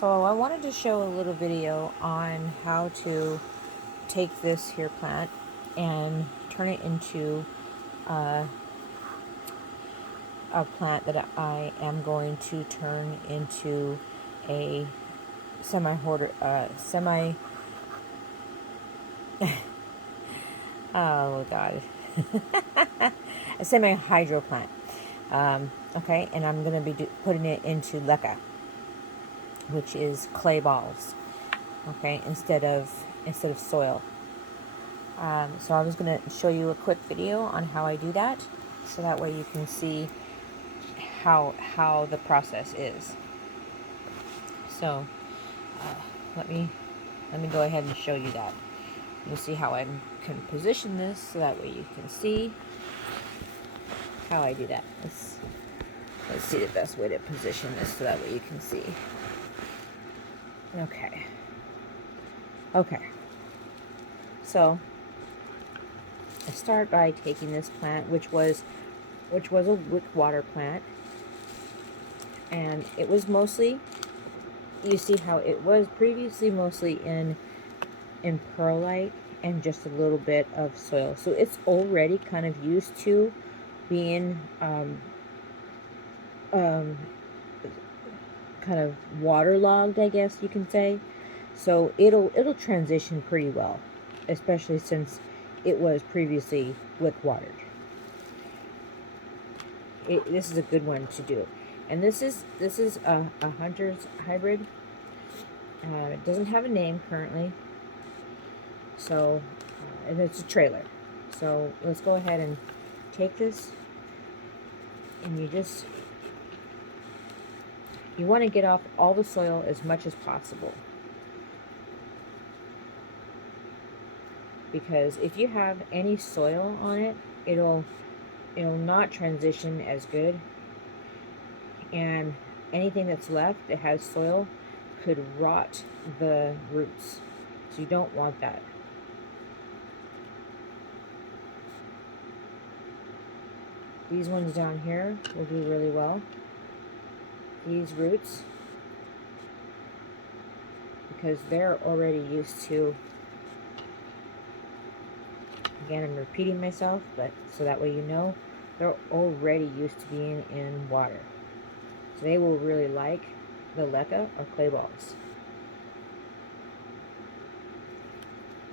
So I wanted to show a little video on how to take this here plant and turn it into a plant that I am going to turn into a semi oh god a semi-hydro plant. Okay, and I'm going to be putting it into leca, which is clay balls, okay, instead of soil. So I was going to show you a quick video on how I do that, so that way you can see how the process is. So let me go ahead and show you that. You'll see how I can position this, so that way you can see how I do that. Let's see the best way to position this, so that way you can see. Okay. So I start by taking this plant, which was a wick water plant, and it was mostly, you see how it was previously mostly in perlite and just a little bit of soil. So it's already kind of used to being kind of waterlogged, I guess you can say. So it'll transition pretty well, especially since it was previously wick watered. This is a good one to do, and this is a hunter's hybrid. It doesn't have a name currently, so and it's a trailer. So let's go ahead and take this, and you want to get off all the soil as much as possible, because if you have any soil on it, it'll not transition as good, and anything that's left that has soil could rot the roots, so you don't want that. These ones down here will do really well, these roots, because they're already used to, again I'm repeating myself, but so that way you know, they're already used to being in water. So they will really like the leca or clay balls.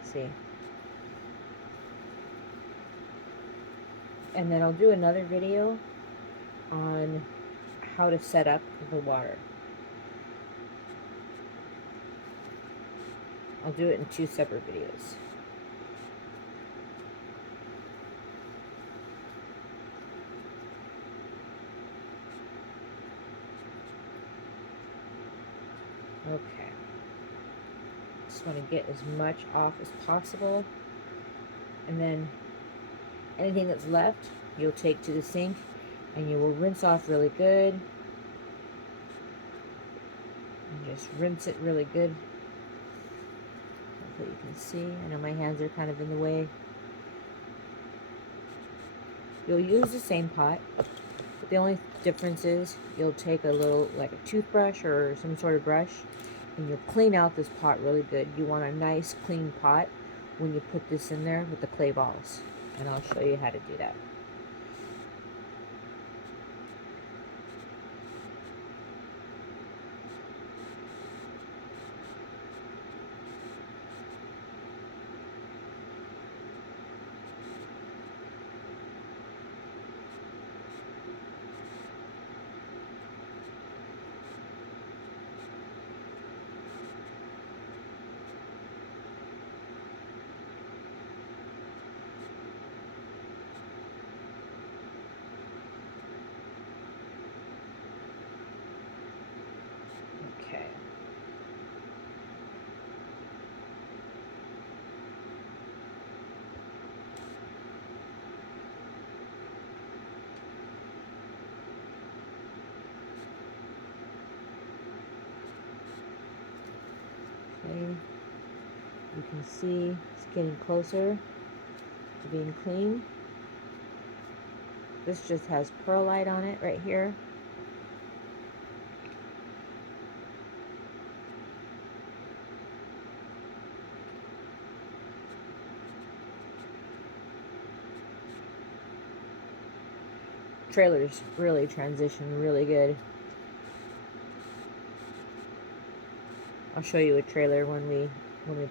See? And then I'll do another video on how to set up the water. I'll do it in 2 separate videos. Okay. Just want to get as much off as possible, and then anything that's left you'll take to the sink and you will rinse off really good, and just rinse it really good. Hopefully you can see. I know my hands are kind of in the way. You'll use the same pot, but the only difference is you'll take a little, like a toothbrush or some sort of brush, and you'll clean out this pot really good. You want a nice clean pot when you put this in there with the clay balls, and I'll show you how to do that. Okay. Okay. You can see it's getting closer to being clean. This just has perlite on it right here. trailers really transition really good. I'll show you a trailer when we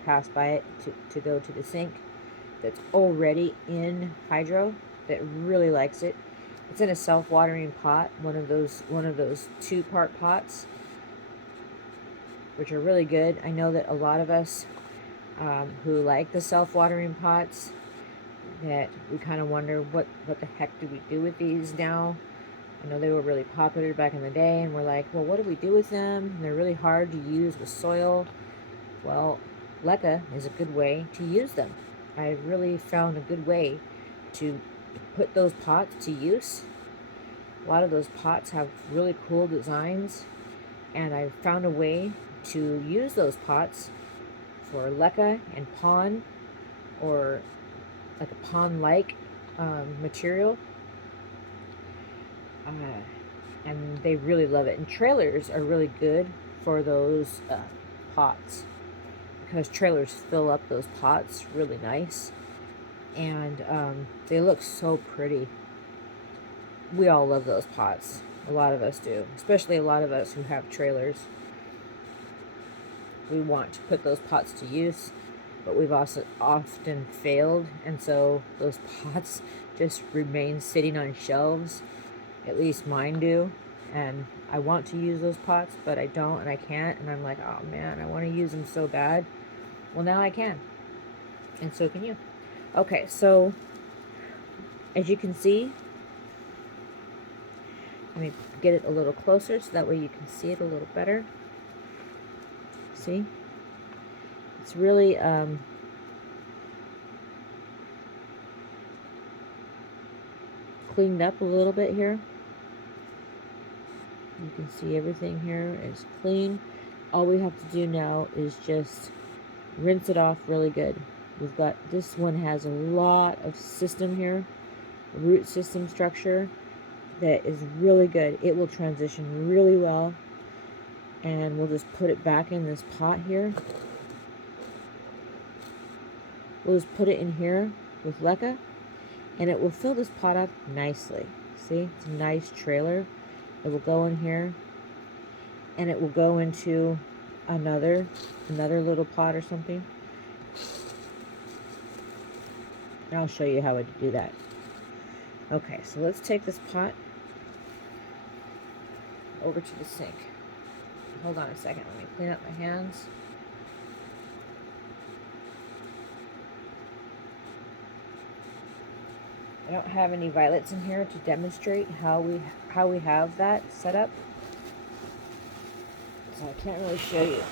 pass by it to go to the sink that's already in hydro that really likes it. It's in a self-watering pot, one of those 2-part pots, which are really good. I know that a lot of us who like the self-watering pots, that we kind of wonder what the heck do we do with these now. I know they were really popular back in the day, and we're like, well, what do we do with them? And they're really hard to use with soil. Well, leca is a good way to use them. I really found a good way to put those pots to use. A lot of those pots have really cool designs, and I found a way to use those pots for leca and pond, or like a pond-like material. And they really love it. And trailers are really good for those pots, because trailers fill up those pots really nice, and they look so pretty. We all love those pots. A lot of us do, especially a lot of us who have trailers. We want to put those pots to use, but we've also often failed, and so those pots just remain sitting on shelves. At least mine do, and I want to use those pots, but I don't, and I can't, and I'm like, oh man, I want to use them so bad. Well, now I can, and so can you. Okay, so as you can see, let me get it a little closer so that way you can see it a little better. See? It's really cleaned up a little bit here. You can see everything here is clean. All we have to do now is just rinse it off really good. We've got, this one has a lot of system here, root system structure, that is really good. It will transition really well. And we'll just put it back in this pot here. We'll just put it in here with leca, and it will fill this pot up nicely. See, it's a nice trailer. It will go in here, and it will go into another little pot or something. And I'll show you how to do that. Okay, so let's take this pot over to the sink. Hold on a second, let me clean up my hands. I don't have any violets in here to demonstrate how we have that set up, so I can't really show you.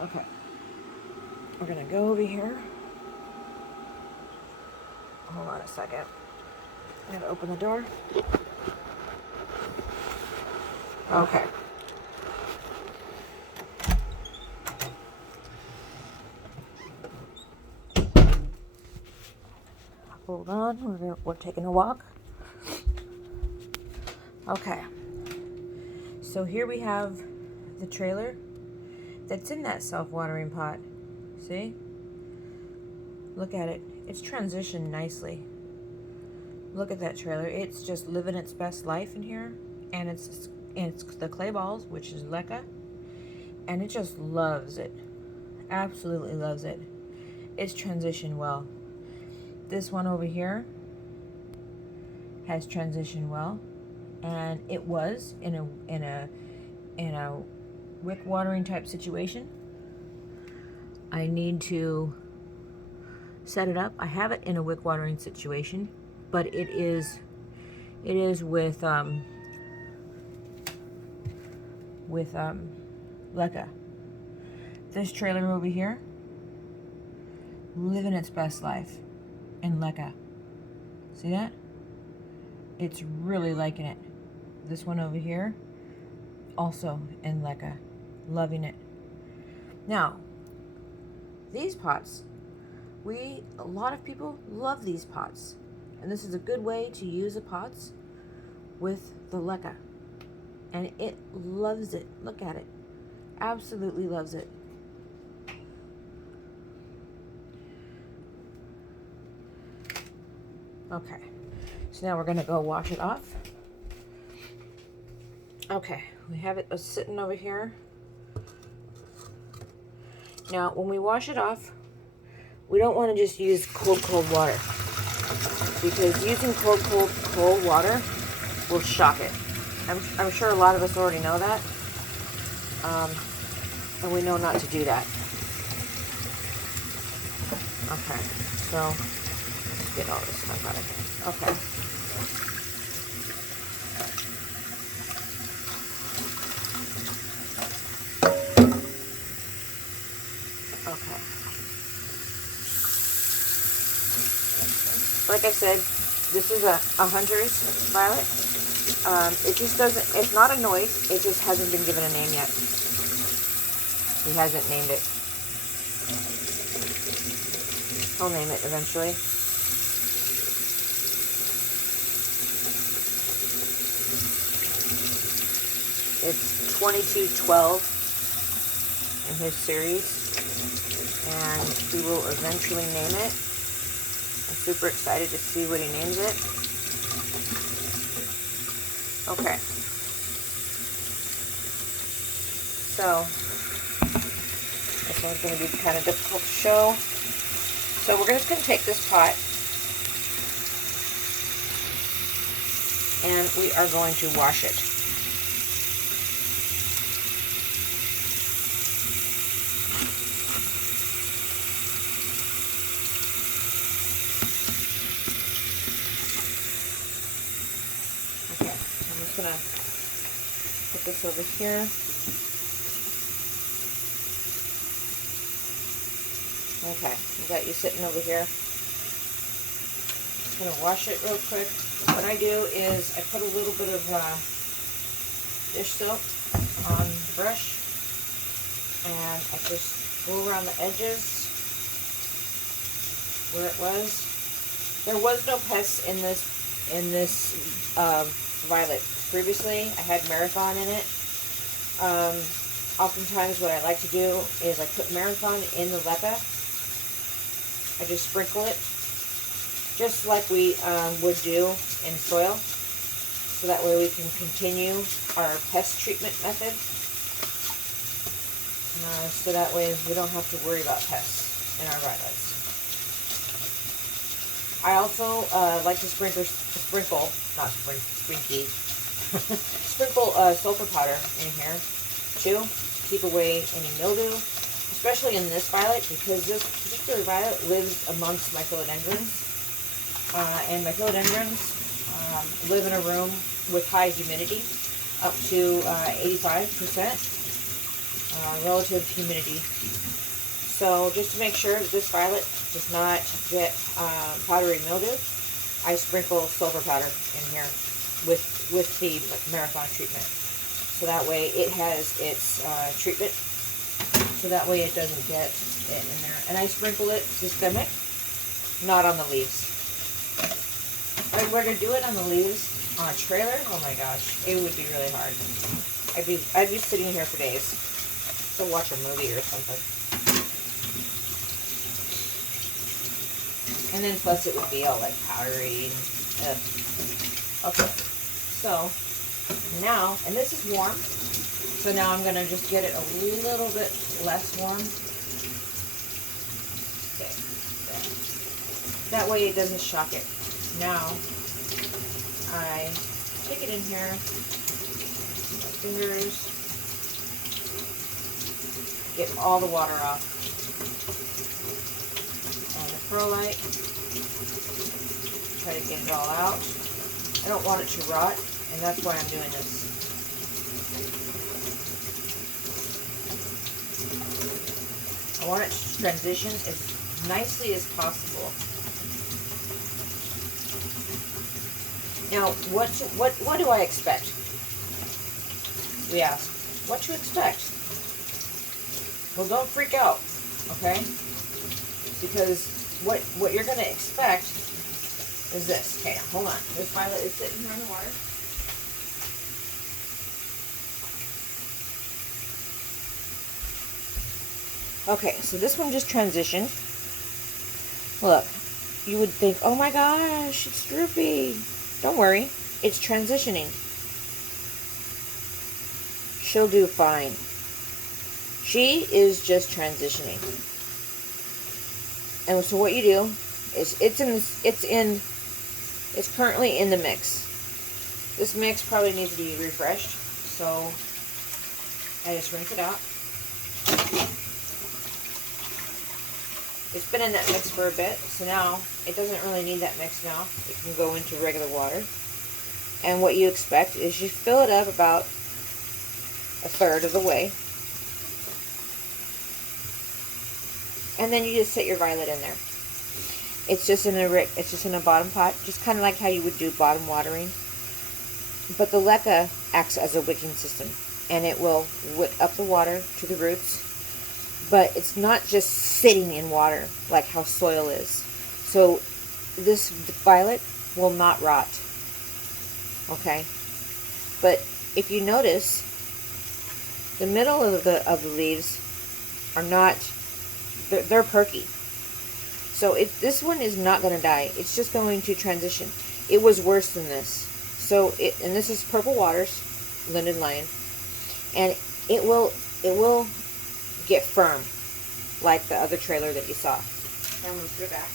Okay, we're gonna go over here. Hold on a second. I gotta open the door. Okay. Hold on, we're taking a walk. Okay. So here we have the trailer that's in that self-watering pot. See? Look at it. It's transitioned nicely. Look at that trailer. It's just living its best life in here, and it's the clay balls, which is leca, and it just loves it. Absolutely loves it. It's transitioned well. This one over here has transitioned well, and it was in a wick watering type situation. I need to set it up. I have it in a wick watering situation, but it is with leca. This trailer over here, living its best life in leca. See that? It's really liking it. This one over here, also in leca, loving it. Now, these pots, a lot of people love these pots, and this is a good way to use the pots with the leca, and it loves it. Look at it. Absolutely loves it. Okay, So now we're going to go wash it off. Okay, we have it sitting over here. Now, when we wash it off, we don't want to just use cold water, because using cold water will shock it. I'm sure a lot of us already know that, and we know not to do that. Okay, so let's get all this stuff out of here. Okay. Okay. Like I said, this is a hunter's violet. It just doesn't, it's not annoyed, it just hasn't been given a name yet. He hasn't named it. He'll name it eventually. It's 2212 in his series, and he will eventually name it. I'm super excited to see what he names it. Okay. So, this one's going to be kind of difficult to show. So we're just going to take this pot, and we are going to wash it. Okay, I'm just going to put this over here. Okay, we got you sitting over here. Just going to wash it real quick. What I do is I put a little bit of dish soap on the brush, and I just go around the edges where it was. There was no pests in this violet previously. I had Marathon in it. Oftentimes what I like to do is I put Marathon in the leca. I just sprinkle it, just like we would do in soil, so that way we can continue our pest treatment method, so that way we don't have to worry about pests in our violets. I also like to sprinkle sulfur powder in here too, to keep away any mildew. Especially in this violet, because this particular violet lives amongst my philodendrons. And my philodendrons live in a room with high humidity, up to 85% relative humidity. So just to make sure that this violet does not get powdery mildew, I sprinkle sulfur powder in here with the Marathon treatment. So that way it has its treatment. So that way it doesn't get it in there. And I sprinkle it systemic, not on the leaves. If I were to do it on the leaves on a trailer, oh my gosh, it would be really hard. I'd be sitting here for days to watch a movie or something. And then plus it would be all like powdery and okay. So now, and this is warm. So now I'm going to just get it a little bit less warm. Okay. That way it doesn't shock it. Now, I take it in here, my fingers, get all the water off. And the perlite, try to get it all out. I don't want it to rot, and that's why I'm doing this. I want it to transition as nicely as possible. Now, what do I expect? We ask, what to expect? Well, don't freak out, okay? Because what you're going to expect is this. Okay, hold on. This violet is sitting here in the water. Okay, so this one just transitioned. Look, you would think, oh my gosh, it's droopy. Don't worry, it's transitioning. She'll do fine. She is just transitioning. And so what you do is it's currently in the mix. This mix probably needs to be refreshed, so I just rinse it out. It's been in that mix for a bit, so now it doesn't really need that mix now. It can go into regular water. And what you expect is you fill it up about a third of the way. And then you just set your violet in there. It's just in a bottom pot, just kind of like how you would do bottom watering. But the leca acts as a wicking system, and it will wick up the water to the roots. But it's not just sitting in water like how soil is. So this violet will not rot. Okay? But if you notice, the middle of the leaves are not, they're perky. So this one is not going to die. It's just going to transition. It was worse than this. So and this is Purple Waters, Linden Lion, and it will get firm, like the other trailer that you saw. I'm going to put it back.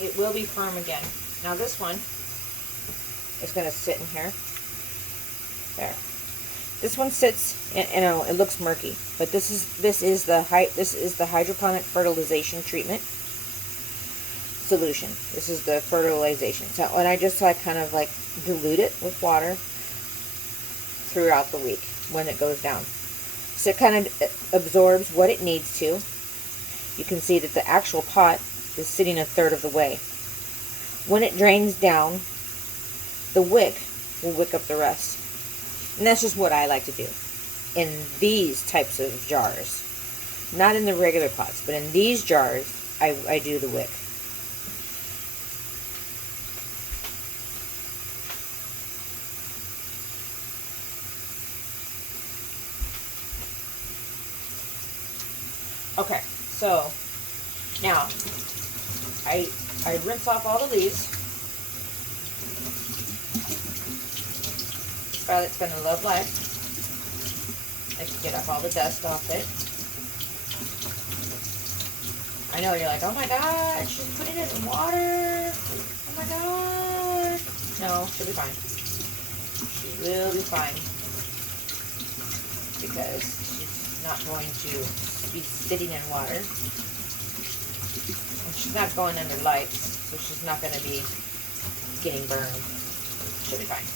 It will be firm again. Now this one is going to sit in here. There. This one sits, and it looks murky, but this is the hydroponic fertilization treatment solution. This is the fertilization. So, and I just kind of like dilute it with water throughout the week when it goes down. So it kind of absorbs what it needs to. You can see that the actual pot is sitting a third of the way. When it drains down, the wick will wick up the rest. And that's just what I like to do in these types of jars. Not in the regular pots, but in these jars, I do the wick. Okay, so now I rinse off all the leaves. This violet's going to love life. I can get off all the dust off it. I know you're like, oh my god, she's putting it in water. Oh my god. No, she'll be fine. She will be fine. Because she's not going to be sitting in water. And she's not going under lights, so she's not going to be getting burned. She'll be fine.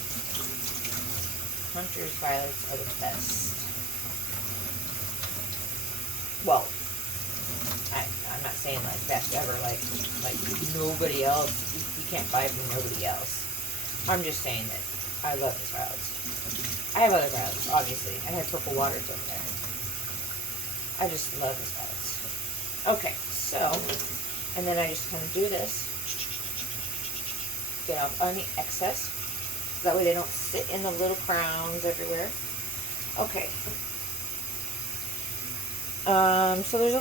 Hunter's violets are the best. Well, I'm not saying like best ever, like nobody else. You can't buy from nobody else. I'm just saying that I love these violets. I have other violets, obviously. I have Purple Waters over there. I just love these violets. Okay, so, and then I just kind of do this. Get off any excess. So that way they don't sit in the little crowns everywhere. Okay. So there's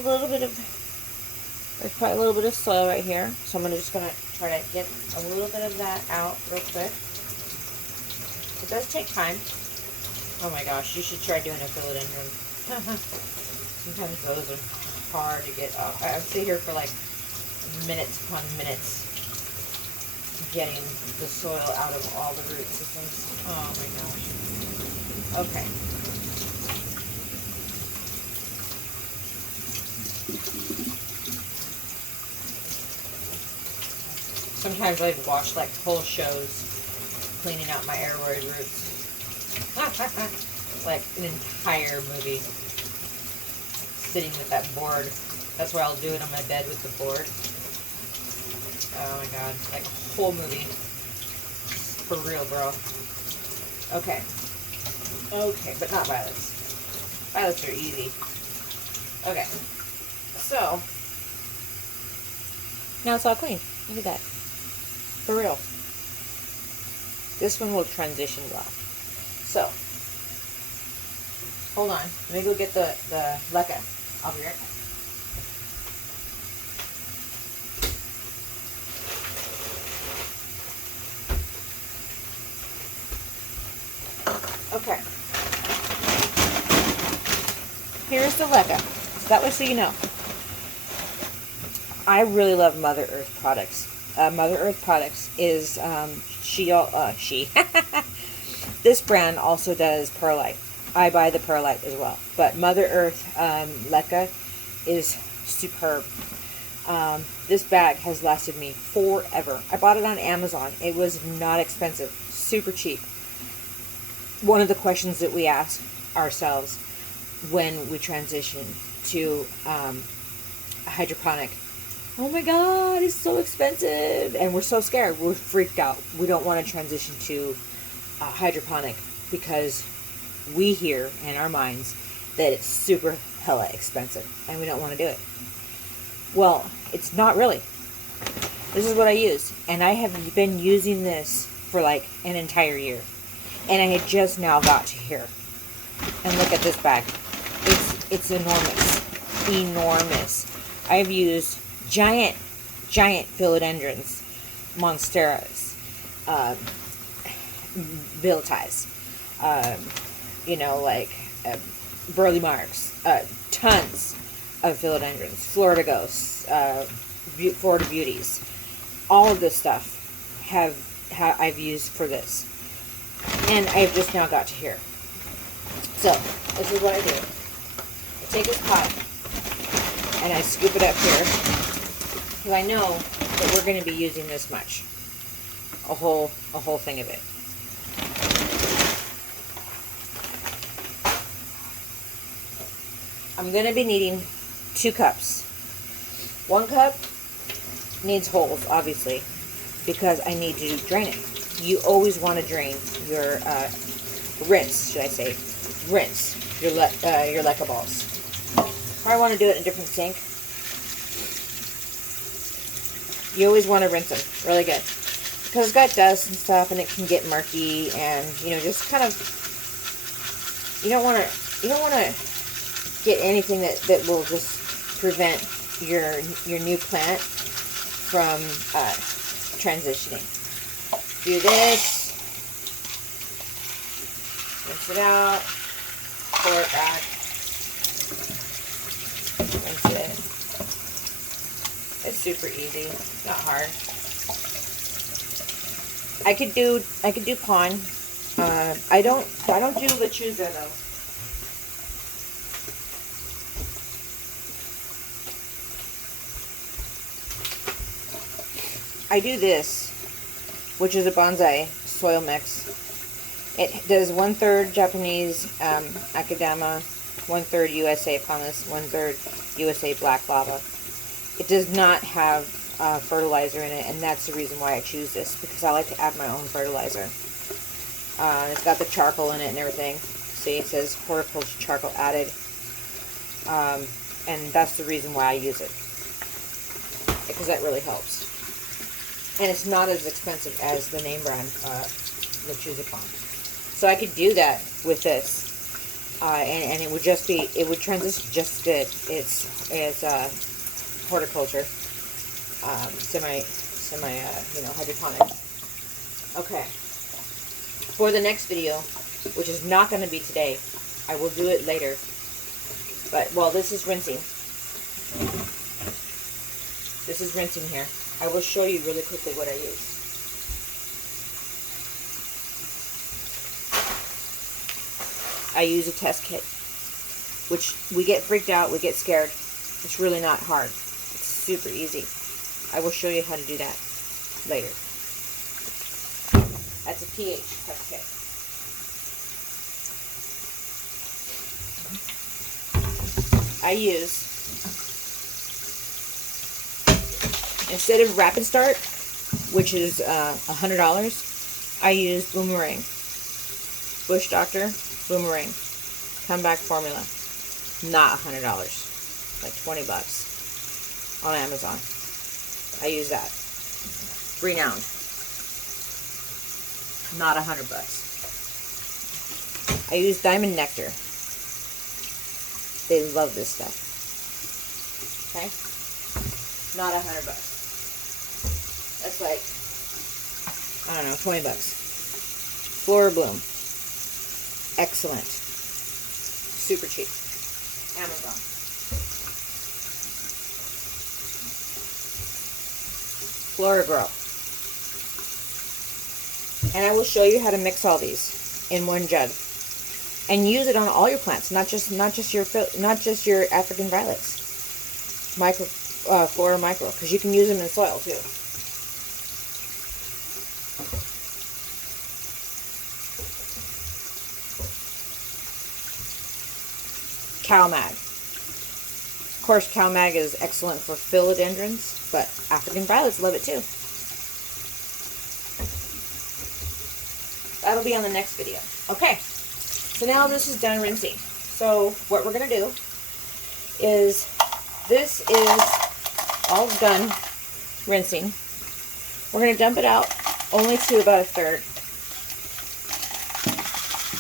probably a little bit of soil right here. So I'm just going to try to get a little bit of that out real quick. It does take time. Oh my gosh, you should try doing a philodendron. Sometimes those are hard to get off. I sit here for like minutes upon minutes getting the soil out of all the root systems. Oh my gosh. Okay. Sometimes I watch like whole shows cleaning out my aeroid roots. Like an entire movie. Sitting with that board. That's where I'll do it on my bed with the board. Oh my god. Like a whole movie. For real, bro. Okay. Okay, but not violets. Violets are easy. Okay. So, now it's all clean. Look at that. For real. This one will transition well. So, hold on. Let me go get the leca. I'll be right back. Okay. Here's the leca. So that way, so you know. I really love Mother Earth products. Mother Earth products is she. This brand also does perlite. I buy the perlite as well. But Mother Earth leca is superb. This bag has lasted me forever. I bought it on Amazon. It was not expensive. Super cheap. One of the questions that we ask ourselves when we transition to hydroponic, oh my god, it's so expensive, and we're so scared, we're freaked out, we don't want to transition to hydroponic because we hear in our minds that it's super hella expensive and we don't want to do it. Well, it's not really. This is what I use, and I have been using this for like an entire year, and I had just now got to here. And look at this bag. It's enormous. I've used giant philodendrons, monsteras, billitis, burley marks, tons of philodendrons, Florida ghosts, Florida beauties. All of this stuff I've used for this, and I've just now got to here. So this is what I do. I take this pot and I scoop it up here because I know that we're going to be using this much, a whole thing of it. I'm going to be needing 2 cups. 1 cup needs holes, obviously, because I need to drain it. You always want to drain your rinse your leca balls. Or I want to do it in a different sink. You always want to rinse them really good because it's got dust and stuff, and it can get murky, and just kind of you don't want to get anything that will just prevent your new plant from transitioning. Do this, rinse it out, pour it back, rinse it. It's super easy, not hard. I could do pond. I don't do lechuza though. I do this, which is a bonsai soil mix. It does 1/3 Japanese Akadama, 1/3 USA pumice, 1/3 USA black lava. It does not have fertilizer in it, and that's the reason why I choose this, because I like to add my own fertilizer. It's got the charcoal in it and everything. See, it says horticulture charcoal added, and that's the reason why I use it, because that really helps. And it's not as expensive as the name brand lechuza pond. So I could do that with this, and it would transition just good. It's horticulture, semi hydroponic. Okay. For the next video, which is not going to be today, I will do it later. But while this is rinsing, here, I will show you really quickly what I use. I use a test kit, which we get freaked out, we get scared. It's really not hard. It's super easy. I will show you how to do that later. That's a pH test kit. I use, instead of Rapid Start, which is $100, I use Boomerang. Bush Doctor Boomerang Comeback Formula. Not $100. Like 20 bucks on Amazon. I use that. Renowned. Not $100 bucks. I use Diamond Nectar. They love this stuff. Okay? Not $100. That's like, I don't know, 20 bucks. Flora Bloom. Excellent. Super cheap. Amazon. Flora Grow. And I will show you how to mix all these in one jug. And use it on all your plants, not just your African violets. Flora Micro, because you can use them in soil too. CalMag. Of course, CalMag is excellent for philodendrons, but African violets love it too. That'll be on the next video. Okay, so now this is done rinsing. So what we're going to do is, this is all done rinsing. We're going to dump it out only to about a third.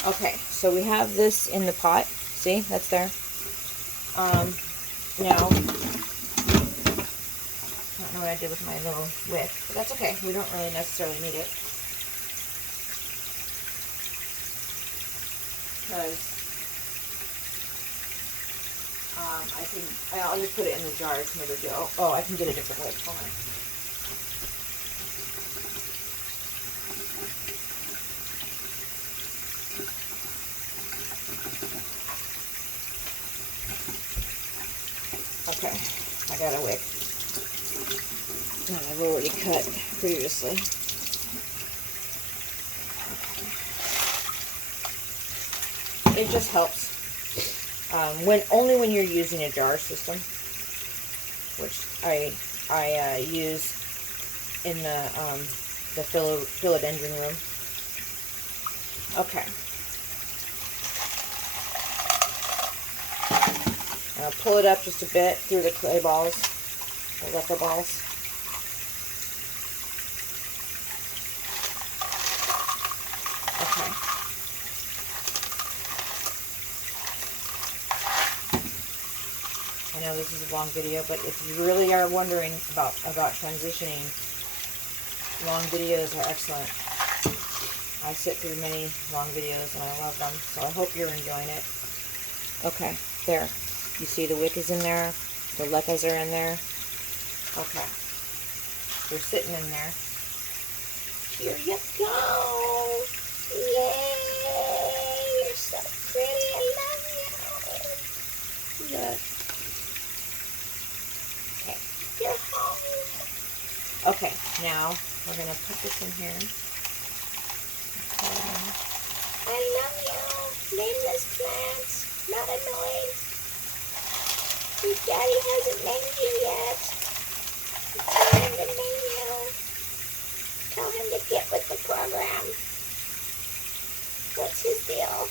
Okay, so we have this in the pot. See, that's there. Now, I don't know what I did with my little wick, but that's okay. We don't really necessarily need it. Because I'll just put it in the jar. It's no big deal. Oh, I can get a different wick. Hold on. Okay, I got a wick. And I've already cut previously. It just helps. Only when you're using a jar system, which I use in the philodendron room. Okay. I'll pull it up just a bit through the clay balls, the leca balls. Okay. I know this is a long video, but if you really are wondering about transitioning, long videos are excellent. I sit through many long videos and I love them, so I hope you're enjoying it. Okay, there. You see the wick is in there, the lecas are in there. Okay, they're sitting in there. Here you go! Yay! You're so pretty, I love you! Look. Okay, you're home. Okay, now we're going to put this in here. Okay. I love you! Nameless plants, not annoyed. Your daddy hasn't named you yet. Tell him to name you. Tell him to get with the program. What's his deal?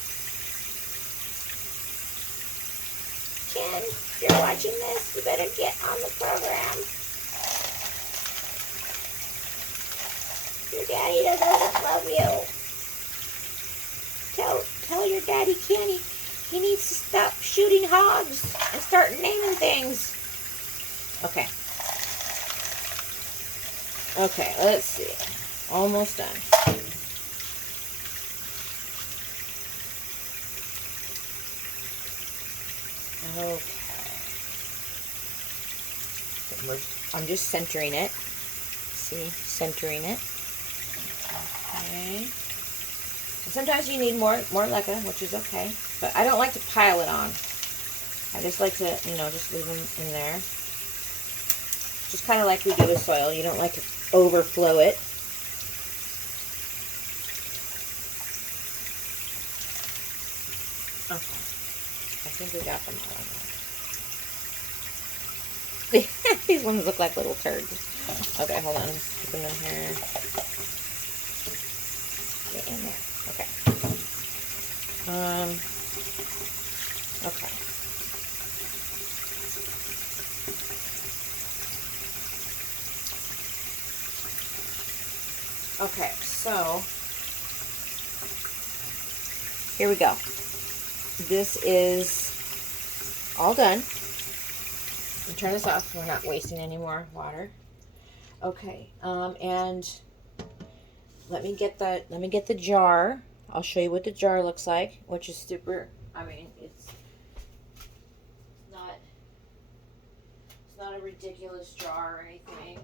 Ken, if you're watching this, you better get on the program. Your daddy doesn't love you. Tell your daddy, Kenny, he needs to stop shooting hogs and start naming things. Okay. Okay, let's see. Almost done. Okay. I'm just centering it. See, centering it. Okay. Sometimes you need more leca, which is okay. But I don't like to pile it on. I just like to, just leave them in there. Just kind of like we do with soil. You don't like to overflow it. Okay. I think we got them all. These ones look like little turds. Okay, hold on. Let's put them in here. Get in there. Okay. Okay. Okay, so here we go. This is all done. And turn this off. We're not wasting any more water. Okay, and let me get the jar. I'll show you what the jar looks like, which is super. I mean, it's not a ridiculous jar or anything.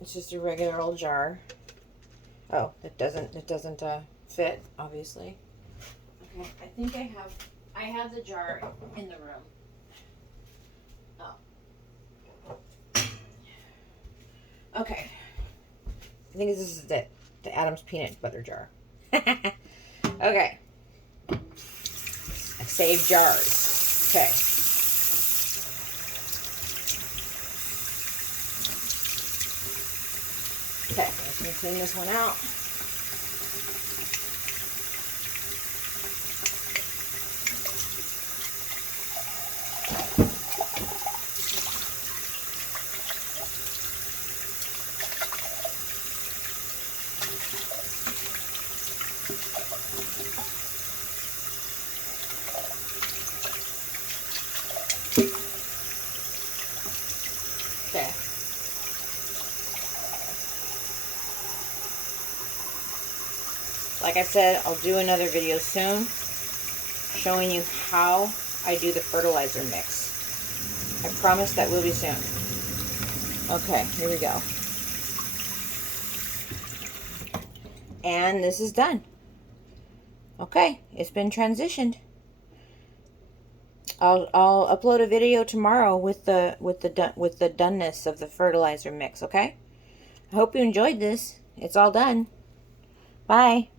It's just a regular old jar. Oh, it doesn't fit, obviously. Okay, I think I have the jar in the room. Oh. Okay. I think this is the Adam's peanut butter jar. Okay. I saved jars. Okay. Okay, I'm just going to clean this one out. Okay. Like I said, I'll do another video soon showing you how I do the fertilizer mix. I promise that will be soon. Okay, here we go. And this is done. Okay, it's been transitioned. I'll upload a video tomorrow with the doneness of the fertilizer mix, okay? I hope you enjoyed this. It's all done. Bye.